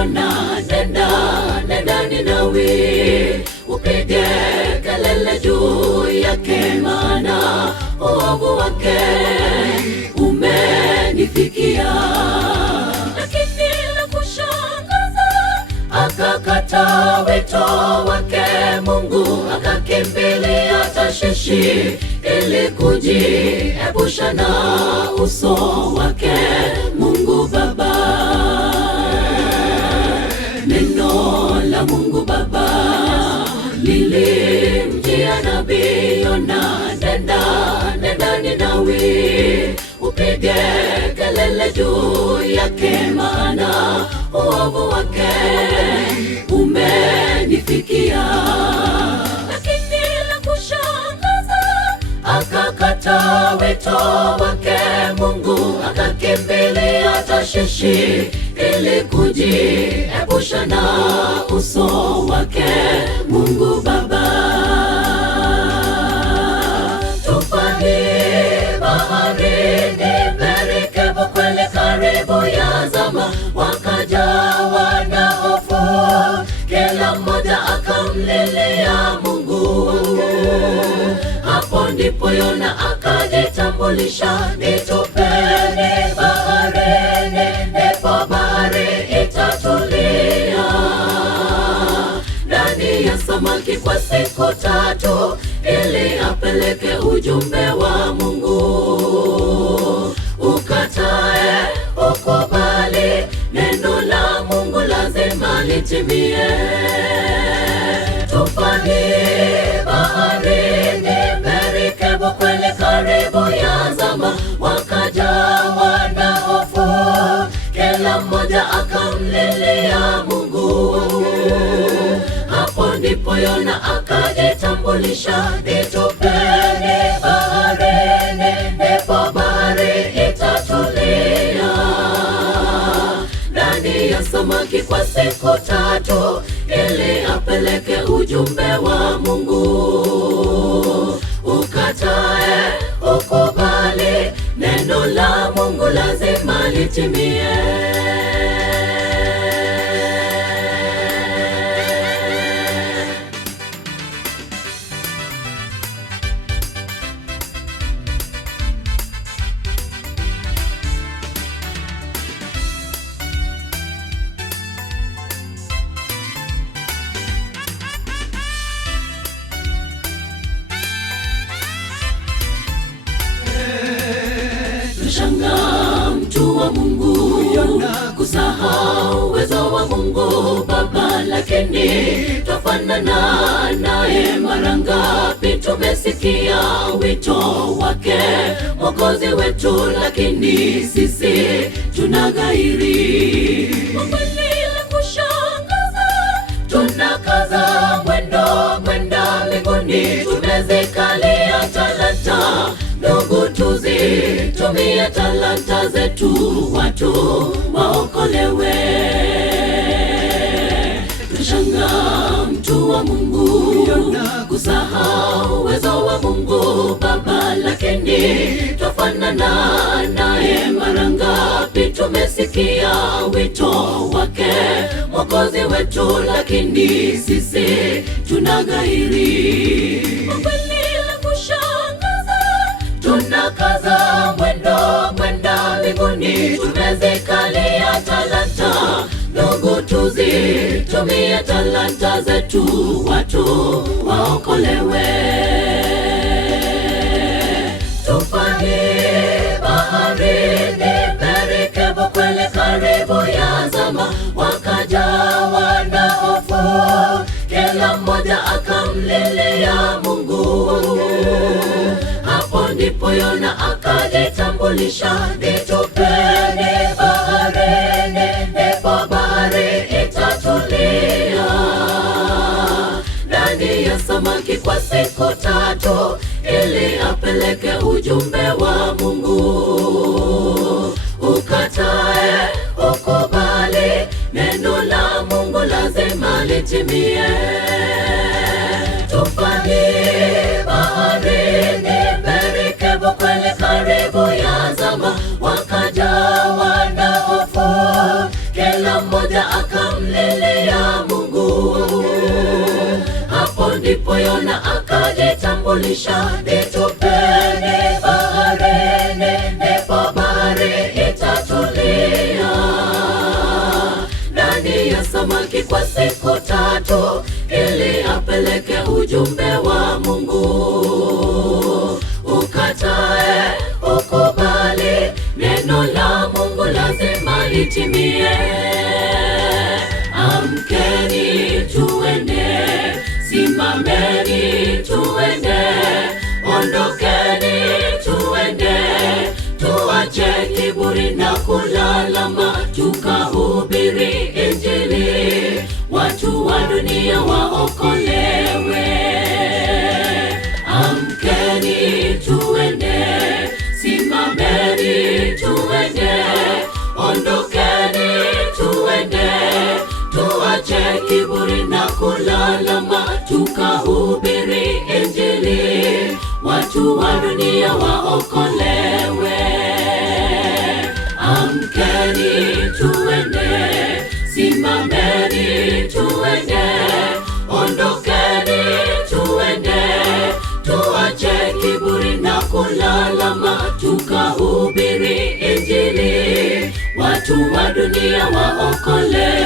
Yona, nenda Ninawi, upige kelele juu yake, maana uovu wake umenifikia. Lakini la kushangaza, akakata wito wake Mungu, akakimbilia Tarshishi ili kujiepusha na uso wake Mungu Baba. Neno la Mungu Baba lilimjia nabii Yona, nenda Ninawi, upige kelele juu yake, maana uovu wake umenifikia. Lakini la kushangaza, akakata wito wake Mungu, akakimbilia Tarshishi ili kujiepusha na uso wake Mungu Baba. Tufani baharini, merikebu kweli karibu ya zama, wakajawa na hofu, kila mmoja akamlilia Mungu. Hapo ndipo Yona akajitambulisha, nitupeni baharini, ndipo bahari itatulia. Ndani ya samaki kwa siku 3, ili apeleke ujumbe wa Mungu. Ukatae, ukubali, neno la Mungu lazima litimie. Tufani baharini, merikebu kweli karibu ya zama, wakajawa na hofu, kila mmoja akamlilia Mungu. Hapo ndipo Yona akajitambulisha, nitupeni baharini, ndipo bahari itatulia. Ndani ya samaki kwa siku 3, ili apeleke ujumbe wa Mungu. Ukatae, ukubali, neno la Mungu lazima litimie. Shanga mtu wa Mungu kusahau uwezo wa Mungu Baba, lakini twafanana naye mara ngapi? Tumesikia wito wake Mwokozi wetu, lakini sisi tunagairi. Ukweli la kushangaza, tunakaza mwendo kwenda mbinguni, tumezikalia talanta. Ndugu, tuzitumie talanta zetu, watu waokolewe. Tushangaa mtu wa Mungu kusahau uwezo wa Mungu Baba, lakini twafanana naye mara ngapi? Tumesikia wito wake Mwokozi wetu, lakini sisi tunagairi. Tunakaza mwendo kwenda mbinguni, tumezikalia talanta. Ndugu, tuzitumie talanta zetu, watu waokolewe. Tufani baharini, merikebu kweli karibu ya zama, wakajawa na hofu, kila mmoja akamlilia Mungu. Hapo ndipo Yona akajitambulisha, nitupeni baharini, ndipo bahari itatulia. Ndani ya samaki kwa siku 3, ili apeleke ujumbe wa Mungu. Ukatae, ukubali, neno la Mungu lazima litimie. Tufani baharini, merikebu kweli karibu ya zama, wakajawa na hofu, kila kila mmoja akamlilia Mungu. Hapo ndipo Yona akajitambulisha, nitupeni baharini, ndipo bahari itatulia. Ndani ya samaki kwa siku 3 ili apeleke ujumbe wa Mungu. Ukatae, ukubali, neno la Mungu lazima litimie. Amkeni tuende, simameni tuende, ondokeni tuende, tuache kiburi na kulalama, tukahubiri Injili, watu wa dunia waokolewe. Amkeni tuende, simameni tuende, ondokeni tuende, tuache kiburi na kulalama, tukahubiri Injili, watu wa dunia waokolewe. Amkeni tuende, simameni tuende, ondokeni tuende, tuache kiburi na kulalama, tukahubiri Injili, watu wa dunia waokolewe.